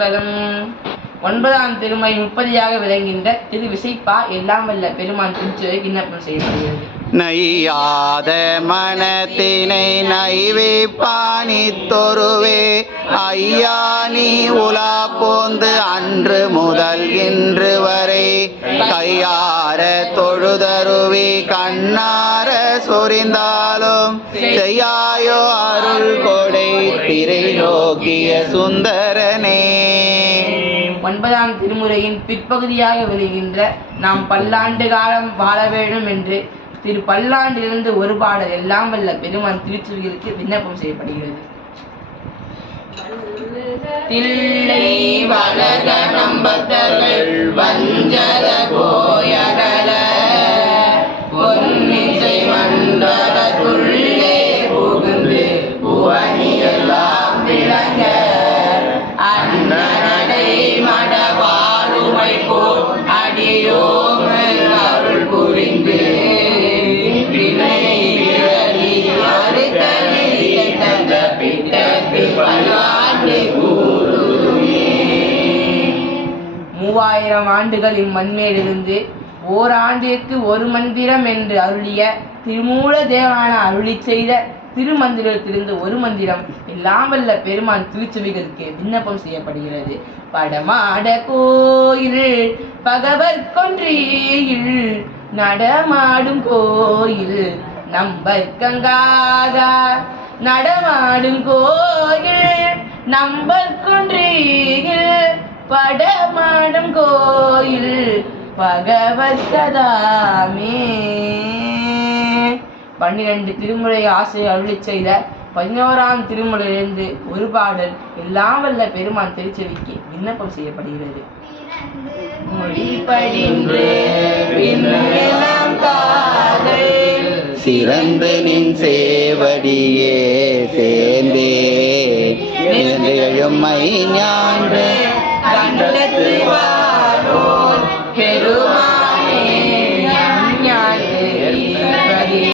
என்பதும் ஒன்பதாம் திருமை முப்பதியாக விளங்குகின்ற திரு விசைப்பா எல்லாம் வல்ல பெருமான் திருச்சுவை விண்ணப்பம் செய்யப்படுகிறது. நையாத மனத்தினை நைவேப்பானித்தொருவே ஐயா நீ உலா போந்து அன்று முதல் இன்று வரை. கையார தொழுதருவி கண்ணார சொரிந்தாலும் செய்யாயோ அருள் கொடை. திரை நோக்கிய சுந்தரனே. ஒன்பதாம் திருமுறையின் பிற்பகுதியாக விளைகின்ற நாம் பல்லாண்டு காலம் வாழ வேண்டும் என்று திரு பல்லாண்டிலிருந்து ஒரு பாடல் எல்லாம் வல்ல பெருமான் திருச்சுவிகளுக்கு விண்ணப்பம் செய்யப்படுகிறது. தில்லை வளர நம்பத்தர்கள் வஞ்சர மூவாயிரம் ஆண்டுகள் இம்மண்மேலிருந்து ஓராண்டிற்கு ஒரு மந்திரம் என்று அருளிய திருமூல தேவான அருளி செய்த திருமந்திரத்திலிருந்து ஒரு மந்திரம் எல்லாம் வல்ல பெருமான் திருச்சுவிகளுக்கு விண்ணப்பம் செய்யப்படுகிறது. படமாட கோயில் பகவர் கொன்றியில் நடமாடும் கோயில் நம்பர் கங்காதார் நடமாடும் கோயில் நம்பர் கொன்றியில் படமாட கோயில் பகவத் சதாமே பன்னிரண்டு திருமுறை ஆசை அருளி செய்த பதினோராம் திருமுறையிலிருந்து ஒரு பாடல் எல்லாம் வல்ல பெருமான் திருச்செவிக்கு விண்ணப்பம் செய்யப்படுகிறது. சிறந்து நின் சேவடியே சேர்ந்தே. எழுமை ஞான்ற